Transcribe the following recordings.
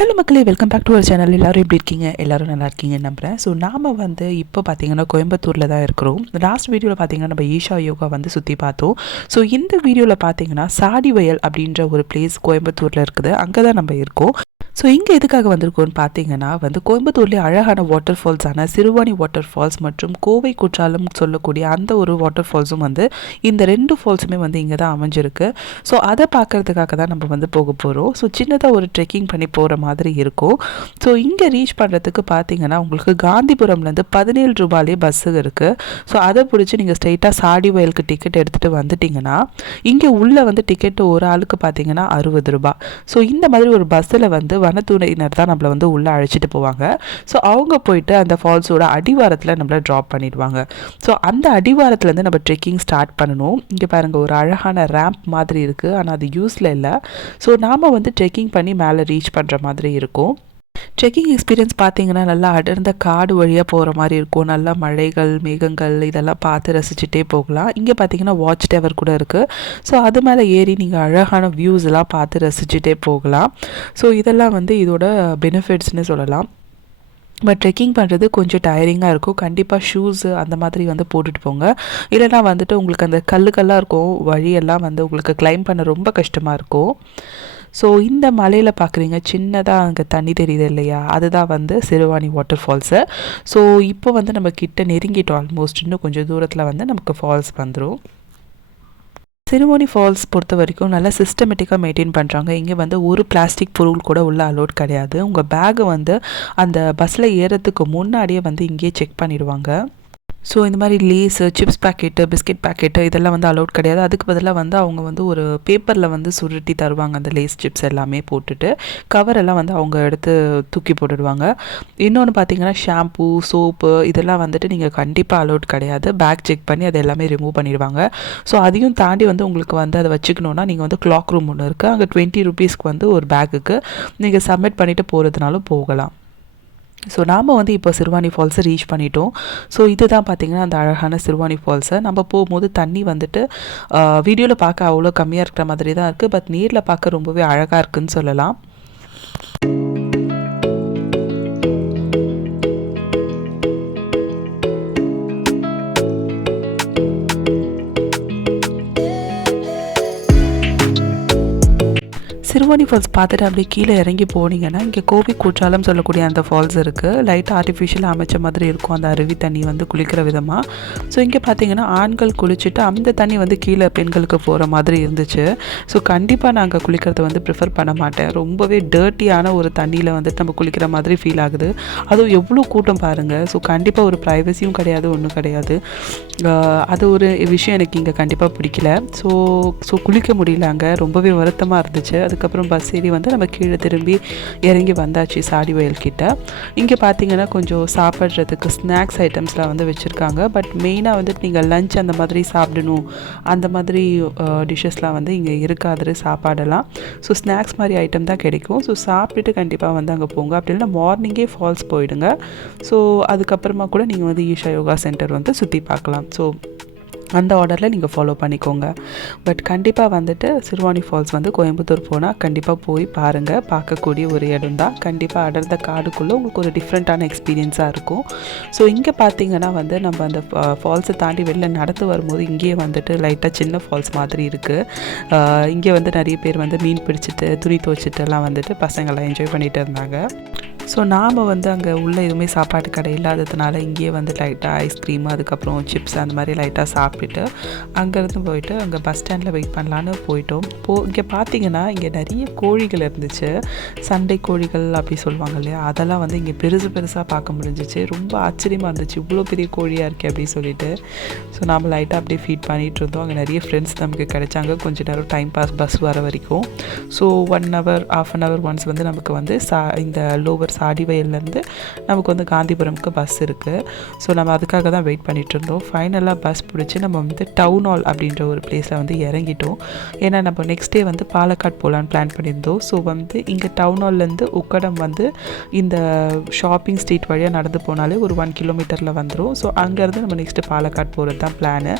Hello மக்களே, welcome back to our channel. எல்லோரும் எப்படி இருக்கீங்க? எல்லோரும் நல்லா இருக்கீங்கன்னு நம்புகிறேன். ஸோ நாம் இப்போ பார்த்தீங்கன்னா கோயம்புத்தூரில் தான் இருக்கிறோம். லாஸ்ட் வீடியோவில் பார்த்தீங்கன்னா நம்ம ஈஷா யோகா சுற்றி பார்த்தோம். ஸோ இந்த வீடியோவில் பார்த்தீங்கன்னா சாடிவயல் அப்படின்ற ஒரு பிளேஸ் கோயம்புத்தூரில் இருக்குது. அங்கே தான் நம்ம இருக்கோம். ஸோ இங்கே எதுக்காக வந்திருக்கோன்னு பார்த்தீங்கன்னா கோயம்புத்தூர்லேயே அழகான வாட்டர் ஃபால்ஸான சிறுவாணி வாட்டர் ஃபால்ஸ் மற்றும் கோவை குற்றாலம் சொல்லக்கூடிய அந்த ஒரு வாட்டர் ஃபால்ஸும் இந்த ரெண்டு ஃபால்ஸுமே இங்கே தான் அமைஞ்சிருக்கு. ஸோ அதை பார்க்குறதுக்காக தான் நம்ம போக போகிறோம். ஸோ சின்னதாக ஒரு ட்ரெக்கிங் பண்ணி போகிற மாதிரி இருக்கும். ஸோ இங்கே ரீச் பண்ணுறதுக்கு பார்த்தீங்கன்னா உங்களுக்கு காந்திபுரம்லேருந்து 17 ரூபாயிலே பஸ்ஸு இருக்குது. ஸோ அதை பிடிச்சி நீங்கள் ஸ்ட்ரெயிட்டாக சாடிவயலுக்கு டிக்கெட் எடுத்துகிட்டு வந்துட்டிங்கன்னா இங்கே உள்ளே டிக்கெட்டு ஒரு ஆளுக்கு பார்த்தீங்கன்னா 60 ரூபா. ஸோ இந்த மாதிரி ஒரு பஸ்ஸில் வனத்துறையினர் தான் நம்மளை உள்ளே அழைச்சிட்டு போவாங்க. ஸோ அவங்க போயிட்டு அந்த ஃபால்ஸோட அடிவாரத்தில் நம்மளை ட்ராப் பண்ணிடுவாங்க. ஸோ அந்த அடிவாரத்துலேருந்து நம்ம ட்ரெக்கிங் ஸ்டார்ட் பண்ணணும். இங்கே பாருங்கள், ஒரு அழகான ரேம்ப் மாதிரி இருக்குது, ஆனால் அது யூஸில் இல்லை. ஸோ நாம் ட்ரெக்கிங் பண்ணி மேலே ரீச் பண்ணுற மாதிரி இருக்கும். ட்ரெக்கிங் எக்ஸ்பீரியன்ஸ் பார்த்தீங்கன்னா நல்லா அடர்ந்த காடு வழியாக போகிற மாதிரி இருக்கும். நல்லா மழைகள், மேகங்கள் இதெல்லாம் பார்த்து ரசிச்சுட்டே போகலாம். இங்கே பார்த்தீங்கன்னா வாட்ச் டவர் கூட இருக்குது. ஸோ அது மேலே ஏறி நீங்கள் அழகான வியூஸ் எல்லாம் பார்த்து ரசிச்சுட்டே போகலாம். ஸோ இதெல்லாம் இதோட பெனிஃபிட்ஸ்னு சொல்லலாம். பட் ட்ரெக்கிங் பண்ணுறது கொஞ்சம் டயரிங்காக இருக்கும். கண்டிப்பாக ஷூஸு அந்த மாதிரி போட்டுட்டு போங்க. இல்லைனா உங்களுக்கு அந்த கல்லாக இருக்கும் வழியெல்லாம் உங்களுக்கு கிளைம் பண்ண ரொம்ப கஷ்டமாக இருக்கும். ஸோ இந்த மலையில் பார்க்குறீங்க, சின்னதாக அங்கே தண்ணி தெரியுது இல்லையா, அதுதான் சிறுவாணி வாட்டர் ஃபால்ஸு. ஸோ இப்போ நம்ம கிட்ட நெருங்கிட்டோம். ஆல்மோஸ்ட் இன்னும் கொஞ்சம் தூரத்தில் நமக்கு ஃபால்ஸ் வந்துடும். சிறுவாணி ஃபால்ஸ் பொறுத்த வரைக்கும் நல்லா சிஸ்டமேட்டிக்காக மெயின்டைன் பண்ணுறாங்க. இங்கே ஒரு பிளாஸ்டிக் பொருள் கூட உள்ள அலோட் கிடையாது. உங்கள் பேகை அந்த பஸ்ஸில் ஏறத்துக்கு முன்னாடியே இங்கேயே செக் பண்ணிடுவாங்க. ஸோ இந்த மாதிரி Lay's, chips packet, biscuit packet இதெல்லாம் அலோட் கிடையாது. அதுக்கு பதிலாக அவங்க ஒரு பேப்பரில் சுருட்டி தருவாங்க. அந்த லேஸ் சிப்ஸ் எல்லாமே போட்டுட்டு கவரெல்லாம் அவங்க எடுத்து தூக்கி போட்டுடுவாங்க. இன்னொன்று பார்த்தீங்கன்னா ஷாம்பூ, சோப்பு இதெல்லாம் நீங்கள் கண்டிப்பாக அலோட் கிடையாது. பேக் செக் பண்ணி அது எல்லாமே ரிமூவ் பண்ணிடுவாங்க. ஸோ அதையும் தாண்டி உங்களுக்கு அதை வச்சுக்கணுன்னா நீங்கள் கிளாக் ரூம் ஒன்று இருக்குது. அங்கே 20 ரூபீஸ்க்கு ஒரு பேக்குக்கு நீங்கள் சப்மிட் பண்ணிவிட்டு போகிறதுனாலும் போகலாம். ஸோ நாம் இப்போ சிறுவாணி ஃபால்ஸை ரீச் பண்ணிட்டோம். ஸோ இதுதான் பார்த்திங்கன்னா அந்த அழகான சிறுவாணி ஃபால்ஸை. நம்ம போகும்போது தண்ணி வீடியோவில் பார்க்க அவ்வளோ கம்மியாக இருக்கிற மாதிரி தான் இருக்குது. பட் நேரில் பார்க்க ரொம்பவே அழகாக இருக்குதுன்னு சொல்லலாம். சிறுவாணி ஃபால்ஸ் பார்த்துட்டு அப்படியே கீழே இறங்கி போனீங்கன்னா இங்கே கோவை குற்றாலம் சொல்லக்கூடிய அந்த ஃபால்ஸ் இருக்குது. லைட்டாக ஆர்டிஃபிஷியலாக அமைச்ச மாதிரி இருக்கும் அந்த அருவி தண்ணி குளிக்கிற விதமாக. ஸோ இங்கே பார்த்தீங்கன்னா ஆண்கள் குளிச்சுட்டு அந்த தண்ணி கீழே பெண்களுக்கு போகிற மாதிரி இருந்துச்சு. ஸோ கண்டிப்பாக நாங்கள் குளிக்கிறத ப்ரிஃபர் பண்ண மாட்டேன். ரொம்பவே டர்ட்டியான ஒரு தண்ணியில் நம்ம குளிக்கிற மாதிரி ஃபீல் ஆகுது. அதுவும் எவ்வளோ கூட்டம் பாருங்கள். ஸோ கண்டிப்பாக ஒரு ப்ரைவசியும் கிடையாது, ஒன்றும் கிடையாது. அது ஒரு விஷயம் எனக்கு இங்கே கண்டிப்பாக பிடிக்கல. ஸோ குளிக்க முடியல, அங்கே ரொம்பவே வருத்தமாக இருந்துச்சு. அதுக்கப்புறம் பஸ் ஏறி நம்ம கீழே திரும்பி இறங்கி வந்தாச்சு சாடிவயல் கிட்ட. இங்கே பார்த்தீங்கன்னா கொஞ்சம் சாப்பிட்றதுக்கு ஸ்நாக்ஸ் ஐட்டம்ஸ்லாம் வச்சுருக்காங்க. பட் மெயினாக நீங்கள் லஞ்ச் அந்த மாதிரி சாப்பிடணும், அந்த மாதிரி டிஷ்ஷஸ்லாம் இங்கே இருக்காது சாப்பாடெல்லாம். ஸோ ஸ்நாக்ஸ் மாதிரி ஐட்டம் தான் கிடைக்கும். ஸோ சாப்பிட்டுட்டு கண்டிப்பாக அங்கே போங்க. அப்படி இல்லைனா மார்னிங்கே ஃபால்ஸ் போயிடுங்க. ஸோ அதுக்கப்புறமா கூட நீங்கள் ஈஷா யோகா சென்டர் சுற்றி பார்க்கலாம். ஸோ அந்த ஆர்டரில் நீங்கள் ஃபாலோ பண்ணிக்கோங்க. பட் கண்டிப்பாக சிறுவாணி ஃபால்ஸ் கோயம்புத்தூர் போனால் கண்டிப்பாக போய் பாருங்கள். பார்க்கக்கூடிய ஒரு இடம் தான். கண்டிப்பாக அடர்ந்த காடுக்குள்ளே உங்களுக்கு ஒரு டிஃப்ரெண்ட்டான எக்ஸ்பீரியன்ஸாக இருக்கும். ஸோ இங்கே பார்த்தீங்கன்னா நம்ம அந்த ஃபால்ஸை தாண்டி வெளில நடந்து வரும்போது இங்கேயே லைட்டாக சின்ன ஃபால்ஸ் மாதிரி இருக்குது. இங்கே நிறைய பேர் மீன் பிடிச்சிட்டு துணி துவைச்சிட்டுலாம் பசங்கள்லாம் என்ஜாய் பண்ணிகிட்டு இருந்தாங்க. ஸோ நாம் அங்கே உள்ள எதுவுமே சாப்பாட்டு கடை இல்லாததுனால இங்கேயே லைட்டாக ஐஸ்கிரீம், அதுக்கப்புறம் சிப்ஸ் அந்த மாதிரி லைட்டாக சாப்பிட்டுட்டு அங்கேருந்து போயிட்டு அங்கே பஸ் ஸ்டாண்டில் வெயிட் பண்ணலான்னு போயிட்டோம். இங்கே பார்த்தீங்கன்னா இங்கே நிறைய கோழிகள் இருந்துச்சு. சண்டை கோழிகள் அப்படி சொல்லுவாங்க இல்லையா, அதெல்லாம் இங்கே பெருசாக பார்க்க முடிஞ்சிச்சு. ரொம்ப ஆச்சரியமாக இருந்துச்சு, இவ்வளோ பெரிய கோழியாக இருக்கே அப்படின்னு சொல்லிட்டு. ஸோ நாம் லைட்டாக அப்படியே ஃபீட் பண்ணிகிட்டு இருந்தோம். அங்கே நிறைய ஃப்ரெண்ட்ஸ் நமக்கு கிடைச்சாங்க. கொஞ்சம் நேரம் டைம் பாஸ் பஸ் வர வரைக்கும். So 1 hour, half an hour once நமக்கு இந்த லோவர் சாடிவயல்லேருந்து நமக்கு காந்திபுரம்க்கு பஸ் இருக்குது. ஸோ நம்ம அதுக்காக தான் வெயிட் பண்ணிகிட்டு இருந்தோம். ஃபைனலாக பஸ் பிடிச்சி நம்ம டவுன் ஹால் அப்படின்ற ஒரு பிளேஸில் இறங்கிட்டோம். ஏன்னா நம்ம நெக்ஸ்ட் டே பாலக்காடு போகலான்னு பிளான் பண்ணியிருந்தோம். ஸோ இங்கே டவுன் ஹால்லேருந்து உக்கடம் இந்த ஷாப்பிங் ஸ்ட்ரீட் வழியாக நடந்து போனாலே ஒரு 1 கிலோமீட்டரில் வந்துடும். ஸோ அங்கேருந்து நம்ம நெக்ஸ்ட்டு பாலக்காடு போகிறது தான் பிளானு.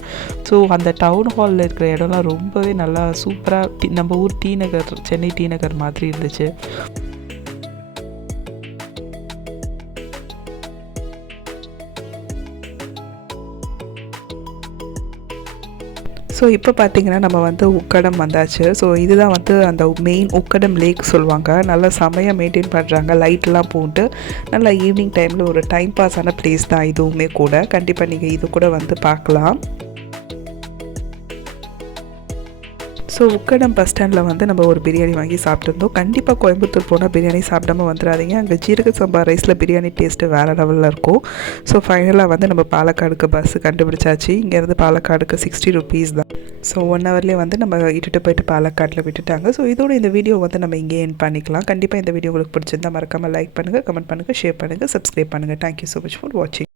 ஸோ அந்த டவுன் ஹாலில் இருக்கிற இடம்லாம் ரொம்பவே நல்லா சூப்பராக நம்ம ஊர் டி நகர், சென்னை டி நகர் மாதிரி இருந்துச்சு. ஸோ இப்போ பார்த்தீங்கன்னா நம்ம வந்து உக்கடம் வந்தாச்சு. ஸோ இதுதான் வந்து அந்த மெயின் உக்கடம் லேக் சொல்லுவாங்க. நல்லா செமையாக மெயின்டைன் பண்ணுறாங்க, லைட்லாம் போட்டு நல்லா ஈவினிங் டைமில் ஒரு டைம் பாஸான ப்ளேஸ் தான் இதுவுமே கூட. கண்டிப்பாக நீங்கள் இது கூட வந்து பார்க்கலாம். ஸோ உக்கடம் பஸ் ஸ்டாண்டில் வந்து நம்ம ஒரு பிரியாணி வாங்கி சாப்பிட்டுருந்தோம். கண்டிப்பாக கோயம்புத்தூர் போனால் பிரியாணி சாப்பிடாம வந்துடாதீங்க. அங்கே ஜீரக சம்பா ரைஸில் பிரியாணி டேஸ்ட்டு வேறு லெவலில் இருக்கும். ஸோ ஃபைனலாக வந்து நம்ம பாலக்காடுக்கு பஸ்ஸு கண்டுபிடிச்சாச்சு. இங்கேருந்து பாலக்காடுக்கு 60 ருபீஸ் தான். ஸோ 1 ஹவர்லேயே வந்து நம்ம இட்டுட்டு போயிட்டு பாலக்காட்டில் விட்டுட்டாங்க. ஸோ இதோட இந்த வீடியோ வந்து நம்ம இங்கே எண்ட் பண்ணிக்கலாம். கண்டிப்பாக இந்த வீடியோ உங்களுக்கு பிடிச்சிருந்தா மறக்காமல் லைக் பண்ணுங்கள், கமெண்ட் பண்ணுங்கள், ஷேர் பண்ணுங்கள், சப்ஸ்கிரைப் பண்ணுங்கள். தேங்க்யூ ஸோ மச் ஃபார் வாட்சிங்.